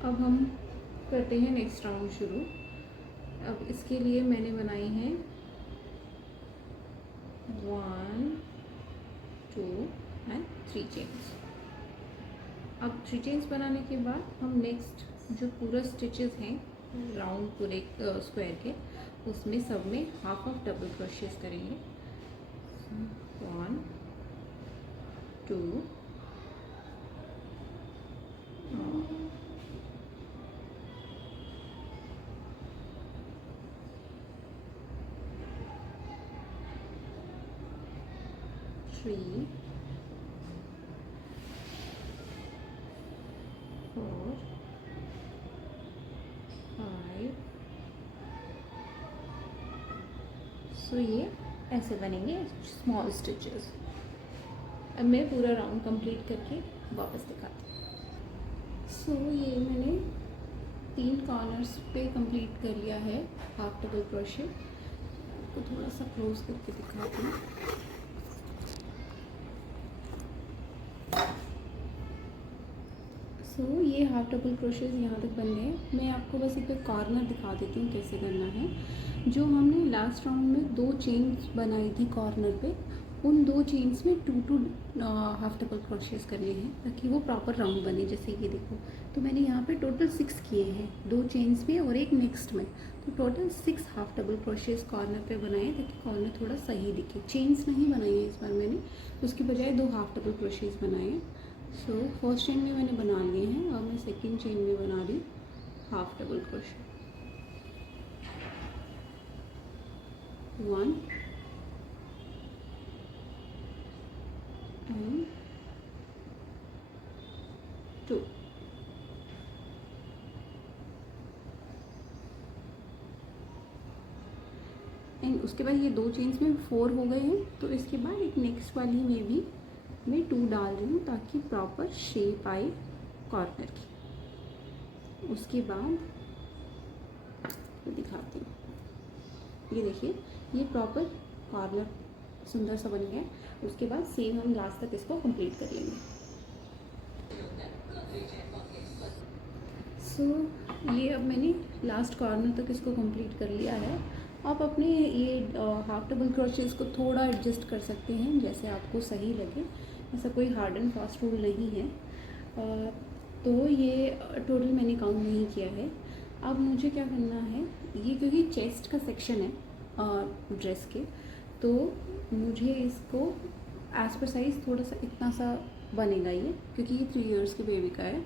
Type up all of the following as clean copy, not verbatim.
अब हम करते हैं नेक्स्ट राउंड शुरू। अब इसके लिए मैंने बनाई हैं 1 2 एंड 3 चेन्स। अब 3 चेन्स बनाने के बाद हम नेक्स्ट जो पूरा स्टिचेस हैं राउंड पूरे स्क्वायर के, उसमें सब में हाफ डबल क्रोशेस करेंगे। 1 2 3 4 5। सो ये ऐसे बनेंगे स्मॉल स्टिचेस। अब मैं पूरा राउंड कंप्लीट करके वापस दिखाती हूँ। सो ये मैंने 3 कॉर्नर्स पे कंप्लीट कर लिया है हाफ डबल क्रोशे। आपको थोड़ा सा क्लोज करके दिखाती हूँ। सो ये हाफ डबल क्रोशेज यहाँ तक बन गए। मैं आपको बस एक कॉर्नर दिखा देती हूँ कैसे करना है। जो हमने लास्ट राउंड में 2 चेन्स बनाई थी कॉर्नर पे, उन 2 चेन्स में 2 हाफ डबल क्रोशेज करने हैं ताकि वो प्रॉपर राउंड बने। जैसे ये देखो, तो मैंने यहाँ पे टोटल 6 किए हैं, 2 चेन्स में और एक नेक्स्ट में, तो टोटल 6 हाफ डबल क्रोशेज कॉर्नर पे बनाए ताकि कॉर्नर थोड़ा सही दिखे। चेन्स नहीं बनाई है इस बार मैंने, उसकी बजाय 2 हाफ डबल क्रोशेज बनाए हैं। सो फर्स्ट चेन में मैंने बना लिए हैं और मैं सेकेंड चेन में बना रही हूँ half double crochet. 1 and 2। And उसके बाद ये 2 चेन्स में 4 हो गए हैं, तो इसके बाद एक नेक्स्ट वाली में भी मैं 2 डाल रही हूँ ताकि प्रॉपर शेप आए कॉर्नर की। उसके बाद दिखाती हूँ, ये देखिए ये प्रॉपर कॉर्नर सुंदर सा बन गया। उसके बाद सेम हम लास्ट तक इसको कंप्लीट कर लेंगे। सो ये अब मैंने लास्ट कॉर्नर तक इसको कंप्लीट कर लिया है। आप अपने ये हाफ डबल क्रोशेस को थोड़ा एडजस्ट कर सकते हैं जैसे आपको सही लगे, ऐसा कोई हार्ड एंड फास्ट रूल नहीं है। तो ये टोटल मैंने काउंट नहीं किया है। अब मुझे क्या करना है, ये क्योंकि चेस्ट का सेक्शन है ड्रेस के, तो मुझे इसको एज पर साइज़ थोड़ा सा इतना सा बनेगा ये, क्योंकि ये 3 इयर्स के बेबी का है।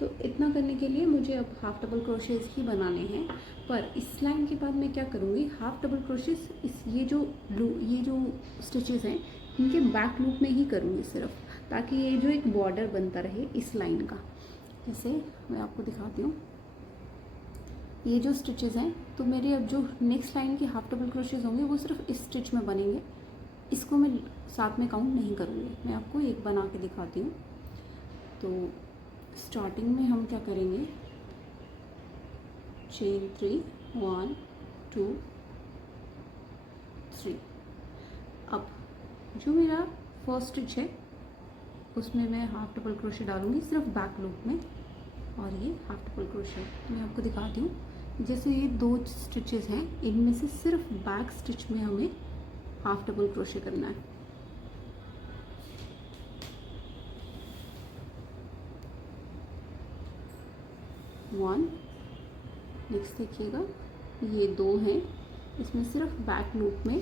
तो इतना करने के लिए मुझे अब हाफ डबल क्रोशेस ही बनाने हैं। पर इस लाइन के बाद मैं क्या करूँगी, हाफ डबल क्रोशेस इस ये जो स्टिचेस हैं इनके बैक लूप में ही करूँगी सिर्फ, ताकि ये जो एक बॉर्डर बनता रहे इस लाइन का। जैसे मैं आपको दिखाती हूँ, ये जो स्टिचेस हैं, तो मेरे अब जो नेक्स्ट लाइन के हाफ डबल क्रोशेस होंगे वो सिर्फ इस स्टिच में बनेंगे, इसको मैं साथ में काउंट नहीं करूँगी। मैं आपको एक बना के दिखाती हूँ। तो स्टार्टिंग में हम क्या करेंगे, चेन 3 1 2 3। अब जो मेरा फर्स्ट स्टिच है उसमें मैं हाफ डबल क्रोशे डालूंगी सिर्फ बैक लूप में, और ये हाफ डबल क्रोशे मैं आपको दिखाती हूँ। जैसे ये 2 स्टिचेस हैं, इनमें से सिर्फ बैक स्टिच में हमें हाफ डबल क्रोशे करना है। वन, नेक्स्ट देखिएगा ये 2 हैं, इसमें सिर्फ बैक लूप में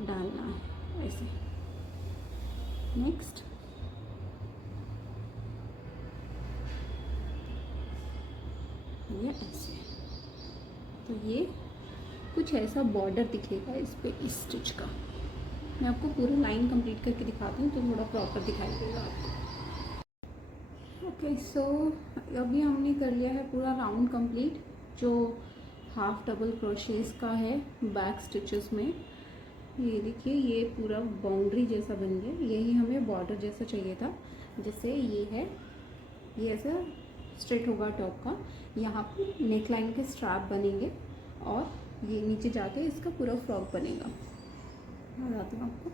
डालना है ऐसे। नेक्स्ट ये ऐसे, तो ये कुछ ऐसा बॉर्डर दिखेगा इस पे इस स्टिच का। मैं आपको पूरा लाइन कंप्लीट करके दिखाती हूँ तो थोड़ा प्रॉपर दिखाई देगा आपको। ओके, सो अभी हमने कर लिया है पूरा राउंड कंप्लीट जो हाफ डबल क्रोशेस का है बैक स्टिचेस में। ये देखिए ये पूरा बाउंड्री जैसा बन गया, यही हमें बॉर्डर जैसा चाहिए था। जैसे ये है, ये ऐसा स्ट्रेट होगा टॉप का, यहाँ पे नेक लाइन के स्ट्रैप बनेंगे और ये नीचे जाके इसका पूरा फ्रॉक बनेगा। मैं बताती हूँ आपको,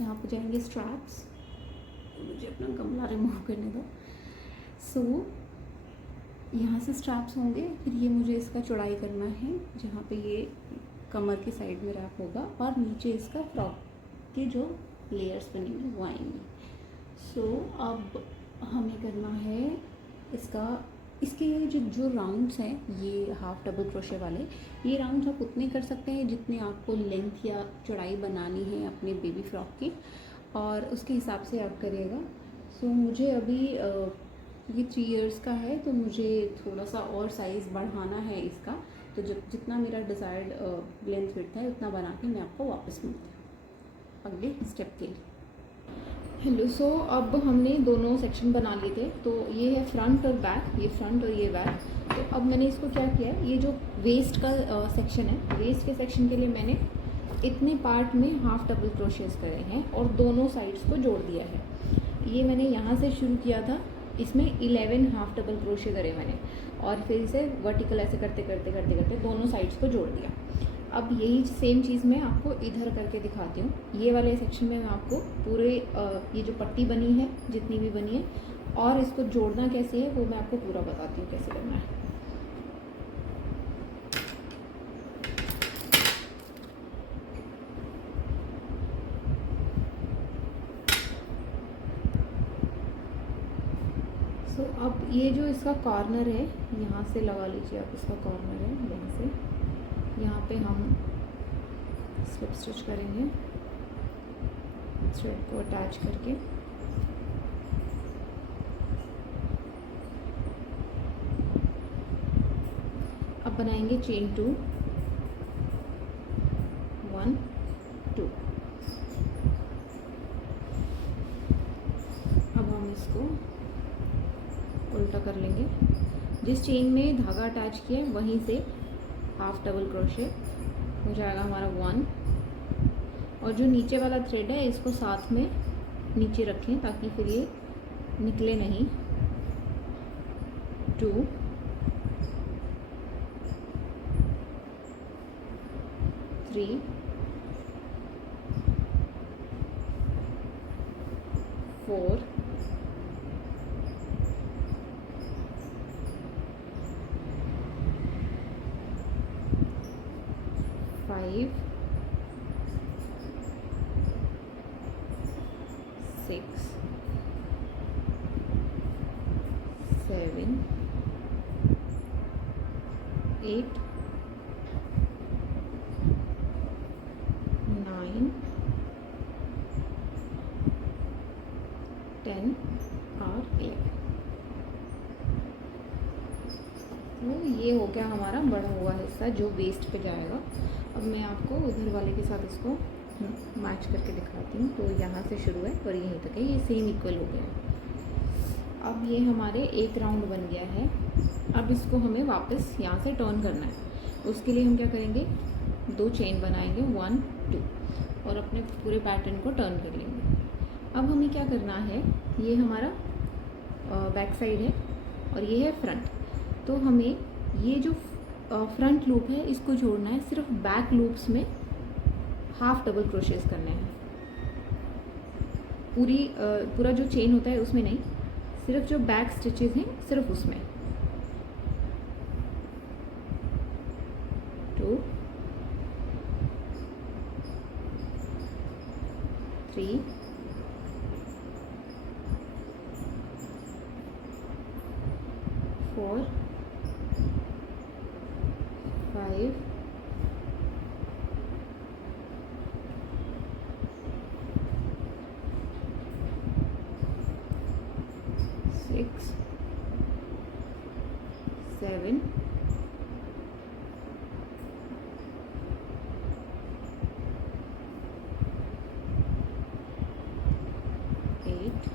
यहाँ पे जाएंगे स्ट्रैप्स। मुझे अपना गमला रिमूव करने दो। सो यहाँ से स्ट्रैप्स होंगे, फिर ये मुझे इसका चौड़ाई करना है जहाँ पे ये कमर की साइड में रैप होगा, और नीचे इसका फ्रॉक के जो लेयर्स बने हुए वो आएंगे। सो अब हमें करना है इसके जो राउंड्स हैं, ये हाफ डबल क्रोशे वाले, ये राउंड्स आप उतने कर सकते हैं जितने आपको लेंथ या चौड़ाई बनानी है अपने बेबी फ्रॉक की, और उसके हिसाब से आप करिएगा। सो मुझे अभी ये 3 इयर्स का है, तो मुझे थोड़ा सा और साइज़ बढ़ाना है इसका, तो जितना मेरा डिज़ायर्ड लेंथ विड्थ है उतना बना के मैं आपको वापस मिलती हूँ अगले स्टेप के लिए। हेलो, सो अब हमने दोनों सेक्शन बना लिए थे, तो ये है फ्रंट और बैक, ये फ्रंट और ये बैक। तो अब मैंने इसको क्या किया है, ये जो वेस्ट का सेक्शन है, वेस्ट के सेक्शन के लिए मैंने इतने पार्ट में हाफ डबल क्रोशेस करे हैं और दोनों साइड्स को जोड़ दिया है। ये मैंने यहाँ से शुरू किया था, इसमें 11 हाफ डबल क्रोशे करे मैंने, और फिर इसे वर्टिकल ऐसे करते करते करते करते दोनों साइड्स को जोड़ दिया। अब यही सेम चीज़ मैं आपको इधर करके दिखाती हूँ। ये वाले सेक्शन में मैं आपको पूरे ये जो पट्टी बनी है जितनी भी बनी है, और इसको जोड़ना कैसे है वो मैं आपको पूरा बताती हूँ कैसे करना है। सो अब ये जो इसका कॉर्नर है, यहाँ से लगा लीजिए आप, इसका कॉर्नर है यहाँ से, यहाँ पे हम स्लिप स्टिच करेंगे थ्रेड को अटैच करके। अब बनाएंगे चेन 2, 1 2। अब हम इसको उल्टा कर लेंगे, जिस चेन में धागा अटैच किया है वहीं से हाफ डबल क्रोशे हो जाएगा हमारा 1, और जो नीचे वाला थ्रेड है इसको साथ में नीचे रखें ताकि फिर ये निकले नहीं। 2 3 4 5 6 7 8 9 10 और 11। तो ये हो गया हमारा बड़ा हुआ हिस्सा जो वेस्ट पे जाएगा। अब मैं आपको उधर वाले के साथ इसको मैच करके दिखाती हूँ। तो यहाँ से शुरू है और यहीं तक है, ये सेम इक्वल हो गया है। अब ये हमारे एक राउंड बन गया है। अब इसको हमें वापस यहाँ से टर्न करना है। उसके लिए हम क्या करेंगे, 2 चेन बनाएंगे 1 2 और अपने पूरे पैटर्न को टर्न कर लेंगे। अब हमें क्या करना है, ये हमारा बैक साइड है और ये है फ्रंट। तो हमें ये जो फ्रंट लूप है इसको जोड़ना है, सिर्फ बैक लूप्स में हाफ डबल क्रोशेस करने हैं। पूरा जो चेन होता है उसमें नहीं, सिर्फ जो बैक स्टिचेस हैं सिर्फ उसमें। 2 3 4 5 6 7 8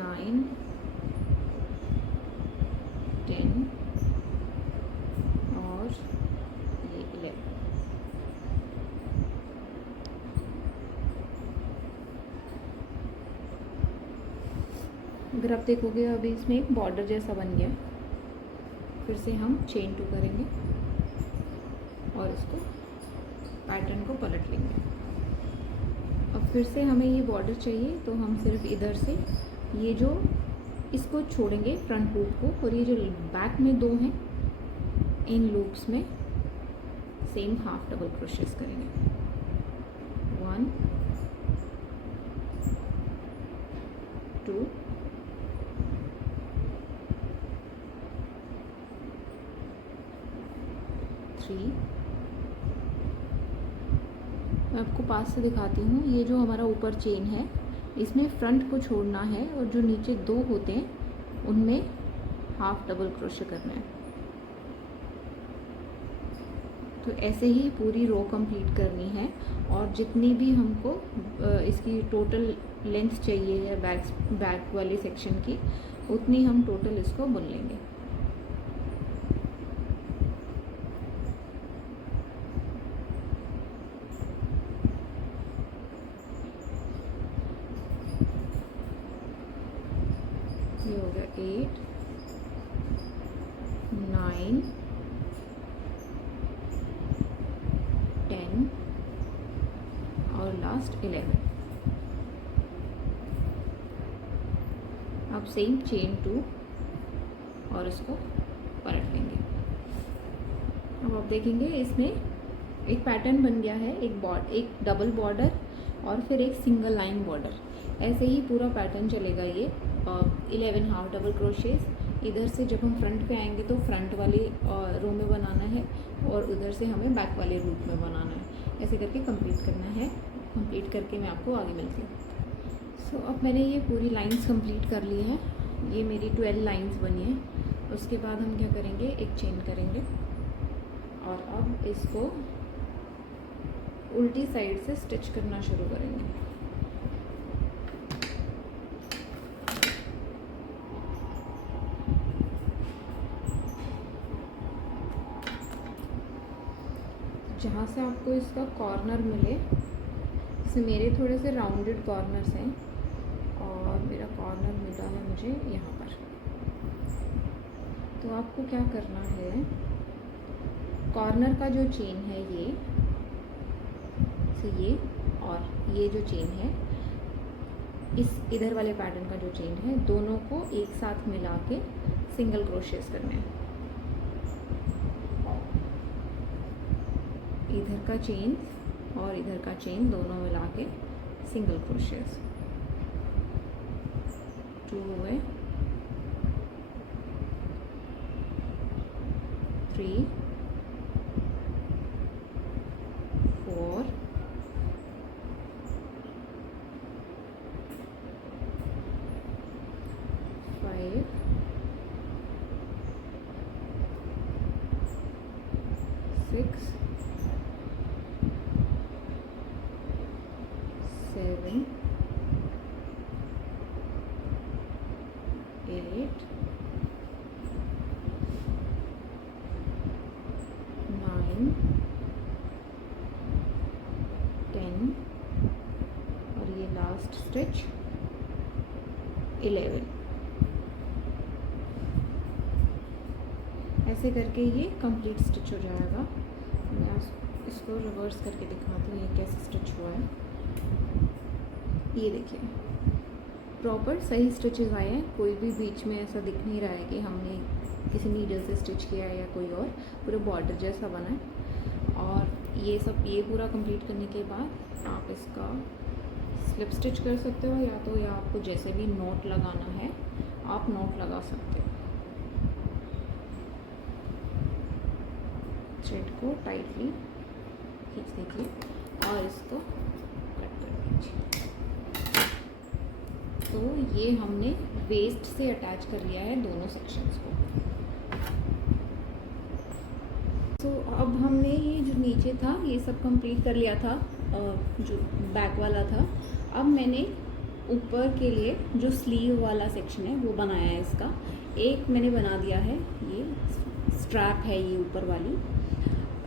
9 10 और ये 11। अगर आप देखोगे अभी इसमें एक बॉर्डर जैसा बन गया। फिर से हम चेन 2 करेंगे और इसको पैटर्न को पलट लेंगे। फिर से हमें ये बॉर्डर चाहिए, तो हम सिर्फ इधर से ये जो इसको छोड़ेंगे फ्रंट लूप को, और ये जो बैक में 2 हैं इन लूप्स में सेम हाफ डबल क्रोशेस करेंगे। 1 2 3। मैं आपको पास से दिखाती हूँ। ये जो हमारा ऊपर चेन है इसमें फ्रंट को छोड़ना है, और जो नीचे 2 होते हैं उनमें हाफ डबल क्रोशे करना है। तो ऐसे ही पूरी रो कंप्लीट करनी है, और जितनी भी हमको इसकी टोटल लेंथ चाहिए है बैक वाले सेक्शन की, उतनी हम टोटल इसको बुन लेंगे। ये हो गया 8 9 10 और लास्ट 11। अब सेम चेन 2 और इसको पलट लेंगे। अब आप देखेंगे इसमें एक पैटर्न बन गया है, एक डबल बॉर्डर और फिर एक सिंगल लाइन बॉर्डर। ऐसे ही पूरा पैटर्न चलेगा ये। 11 हाफ डबल क्रोशेस। इधर से जब हम फ्रंट पे आएंगे तो फ्रंट वाले रो में बनाना है, और उधर से हमें बैक वाले रूप में बनाना है। ऐसे करके कंप्लीट करना है। कंप्लीट करके मैं आपको आगे मिलती हूँ। सो अब मैंने ये पूरी लाइंस कंप्लीट कर ली हैं। ये मेरी 12 लाइंस बनी हैं। उसके बाद हम क्या करेंगे, एक चेन करेंगे, और अब इसको उल्टी साइड से स्टिच करना शुरू करेंगे। जहाँ से आपको इसका कॉर्नर मिले, जैसे मेरे थोड़े से राउंडेड कॉर्नर्स हैं, और मेरा कॉर्नर मिला है मुझे यहाँ पर। तो आपको क्या करना है, कॉर्नर का जो चेन है ये और ये जो चेन है, इस इधर वाले पैटर्न का जो चेन है, दोनों को एक साथ मिला के सिंगल क्रोशेस करने हैं। इधर का चेन और इधर का चेन दोनों मिला के सिंगल क्रोशेस। 2 हुए, 3 4 5 6 7 8 9 10 और ये लास्ट स्टिच 11। ऐसे करके ये कंप्लीट स्टिच हो जाएगा। मैं इसको रिवर्स करके दिखाती हूँ ये कैसे स्टिच हुआ है। ये देखिए, प्रॉपर सही स्टिचेस आए हैं। कोई भी बीच में ऐसा दिख नहीं रहा है कि हमने किसी नीडल से स्टिच किया है या कोई और, पूरे बॉर्डर जैसा बना है। और ये पूरा कंप्लीट करने के बाद आप इसका स्लिप स्टिच कर सकते हो, या आपको जैसे भी नोट लगाना है आप नोट लगा सकते हो। थ्रेड को टाइटली खींच दीजिए और इसको कट कर दीजिए। तो ये हमने वेस्ट से अटैच कर लिया है दोनों सेक्शंस को। तो अब हमने ये जो नीचे था ये सब कंप्लीट कर लिया था, जो बैक वाला था। अब मैंने ऊपर के लिए जो स्लीव वाला सेक्शन है वो बनाया है। इसका एक मैंने बना दिया है, ये स्ट्रैप है ये ऊपर वाली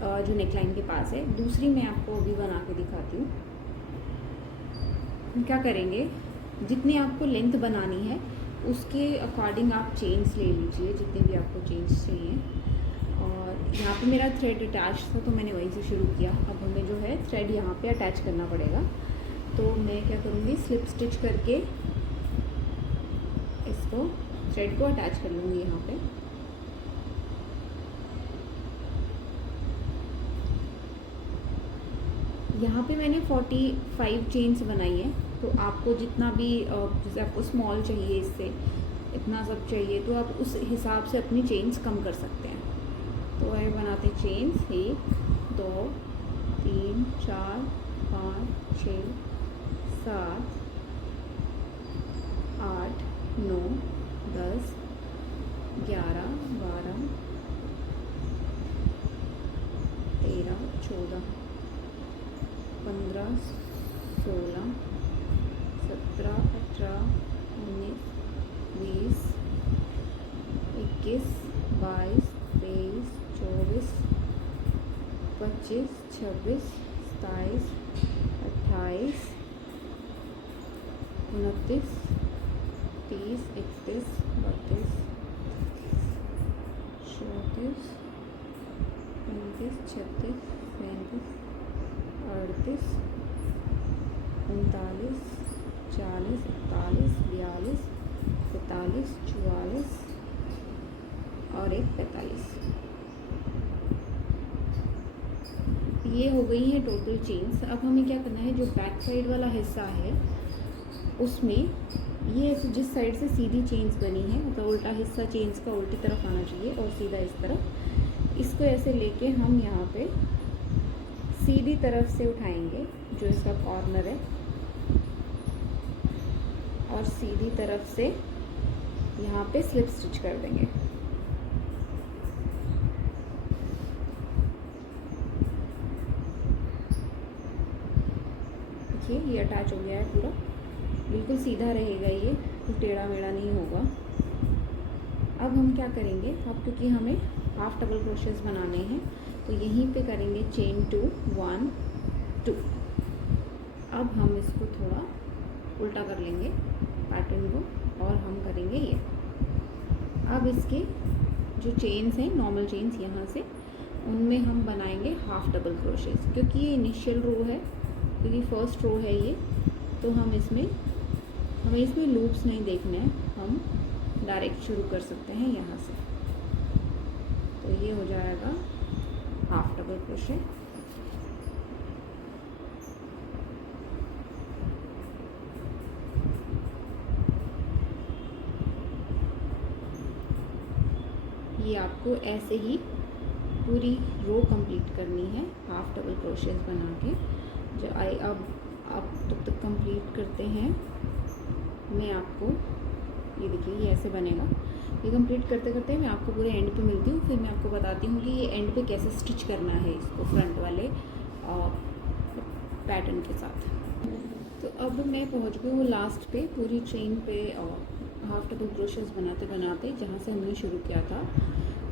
जो नेकलाइन के पास है। दूसरी मैं आपको अभी बना के दिखाती हूँ। क्या करेंगे, जितनी आपको लेंथ बनानी है उसके अकॉर्डिंग आप चेन्स ले लीजिए, जितने भी आपको चेन्स चाहिए। और यहाँ पे मेरा थ्रेड अटैच था तो मैंने वहीं से शुरू किया। अब हमें जो है थ्रेड यहाँ पे अटैच करना पड़ेगा। तो मैं क्या करूँगी, स्लिप स्टिच करके इसको थ्रेड को अटैच कर लूँगी यहाँ पे। यहाँ पे मैंने 45 चेन्स बनाई है, तो आपको जितना भी जैसे आपको स्मॉल चाहिए, इससे इतना सब चाहिए, तो आप उस हिसाब से अपनी चेन्स कम कर सकते हैं। तो वह बनाते चेन्स 1 2 3 4 5 6 7 8 9 10 11 12 13 14 15 16 17 18 19 20 21 22 23 24 25 26 27 28 29 30 31 32 34 35 36 37 38 39 40 41 42 43 44 और एक 45। ये हो गई है टोटल चेन्स। अब हमें क्या करना है, जो बैक साइड वाला हिस्सा है उसमें ये जिस साइड से सीधी चेन्स बनी है, मतलब उल्टा हिस्सा चेन्स का उल्टी तरफ आना चाहिए और सीधा इस तरफ, इसको ऐसे लेके हम यहाँ पे सीधी तरफ से उठाएंगे जो इसका कॉर्नर है, और सीधी तरफ से यहाँ पे स्लिप स्टिच कर देंगे। देखिए ये अटैच हो गया है पूरा, बिल्कुल सीधा रहेगा, ये तो टेढ़ा मेढ़ा नहीं होगा। अब हम क्या करेंगे, अब क्योंकि हमें हाफ डबल क्रोशेस बनाने हैं, तो यहीं पे करेंगे चेन 2 1 2। अब हम इसको थोड़ा उल्टा कर लेंगे पैटर्न को, और हम करेंगे ये। अब इसके जो चेन्स हैं, नॉर्मल चेन्स यहाँ से, उनमें हम बनाएंगे हाफ डबल क्रोशेस, क्योंकि ये इनिशियल रो है, क्योंकि फर्स्ट रो है ये, तो हमें इसमें लूप्स नहीं देखने हैं, हम डायरेक्ट शुरू कर सकते हैं यहाँ से। तो ये हो जाएगा हाफ डबल क्रोशे। ये आपको ऐसे ही पूरी रो कंप्लीट करनी है हाफ डबल क्रोशेस बना के। जो अब आप तब तक कंप्लीट करते हैं, मैं आपको ये देखिए ये ऐसे बनेगा। ये कंप्लीट करते करते मैं आपको पूरे एंड पे मिलती हूँ, फिर मैं आपको बताती हूँ कि ये एंड पे कैसे स्टिच करना है इसको फ्रंट वाले पैटर्न के साथ। तो अब मैं पहुँच गई हूँ लास्ट पे, पूरी चेन पे हाफ डबल क्रोशेस बनाते बनाते जहाँ से हमने शुरू किया था।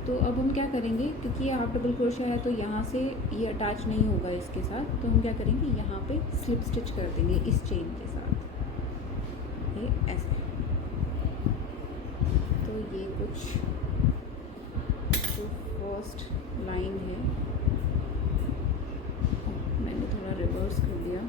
तो अब हम क्या करेंगे, क्योंकि ये हाफ डबल क्रोशा है तो यहाँ से ये अटैच नहीं होगा इसके साथ, तो हम क्या करेंगे यहाँ पे स्लिप स्टिच कर देंगे इस चेन के साथ, ये ऐसे। तो ये कुछ जो फर्स्ट लाइन है, मैंने थोड़ा रिवर्स कर दिया।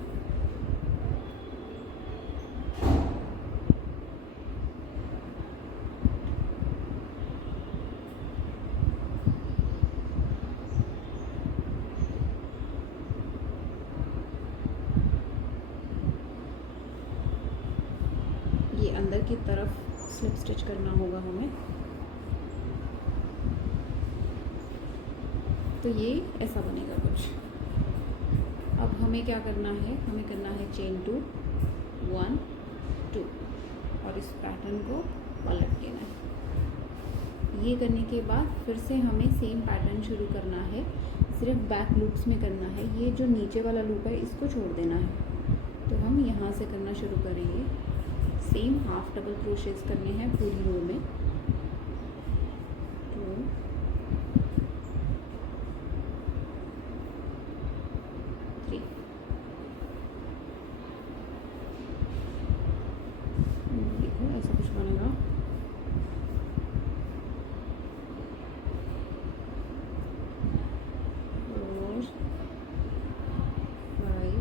ये अंदर की तरफ स्लिप स्टिच करना होगा हमें। तो ये ऐसा बनेगा कुछ। अब हमें क्या करना है, हमें करना है चेन 2 1 2 और इस पैटर्न को पलट देना है। ये करने के बाद फिर से हमें सेम पैटर्न शुरू करना है, सिर्फ बैक लूप्स में करना है। ये जो नीचे वाला लूप है इसको छोड़ देना है। तो हम यहाँ से करना शुरू करेंगे, सेम हाफ डबल क्रोशेस करने हैं पूरी रो में। 2 3 देखो ऐसा कुछ बनेगा। 4 5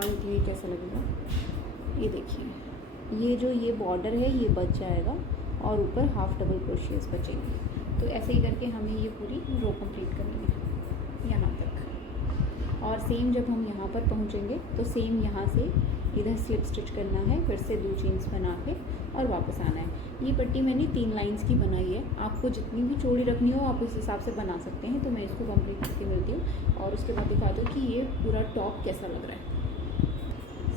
बाहर निकलिए कैसा लगेगा। ये देखिए, ये बॉर्डर है ये बच जाएगा और ऊपर हाफ डबल क्रोशियस बचेंगे। तो ऐसे ही करके हमें ये पूरी रो कंप्लीट करनी है यहाँ तक। और सेम जब हम यहाँ पर पहुँचेंगे तो सेम यहाँ से इधर स्लिप स्टिच करना है, फिर से 2 चेन्स बना के और वापस आना है। ये पट्टी मैंने 3 लाइंस की बनाई है, आपको जितनी भी चौड़ी रखनी हो आप उस हिसाब से बना सकते हैं। तो मैं इसको कंप्लीट करके मिलती हूँ और उसके बाद दिखा दूँ कि ये पूरा टॉप कैसा लग रहा है।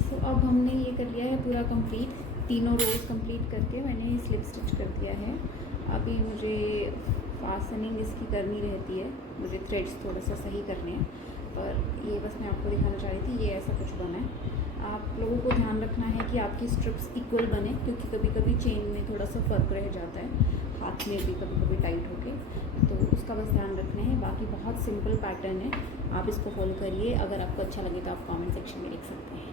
सो अब हमने ये कर लिया है पूरा कंप्लीट, तीनों रोज़ कंप्लीट करके मैंने स्लिप स्टिच कर दिया है। अभी मुझे फास्टनिंग इसकी करनी रहती है, मुझे थ्रेड्स थोड़ा सा सही करने हैं, पर ये बस मैं आपको दिखाना चाह रही थी। ये ऐसा कुछ बना है। आप लोगों को ध्यान रखना है कि आपकी स्ट्रिप्स इक्वल बने, क्योंकि कभी कभी चेन में थोड़ा सा फ़र्क रह जाता है, हाथ में भी कभी कभी टाइट होके, तो उसका बस ध्यान रखना है। बाकी बहुत सिंपल पैटर्न है, आप इसको फॉलो करिए। अगर आपको अच्छा लगे तो आप कमेंट सेक्शन में लिख सकते हैं।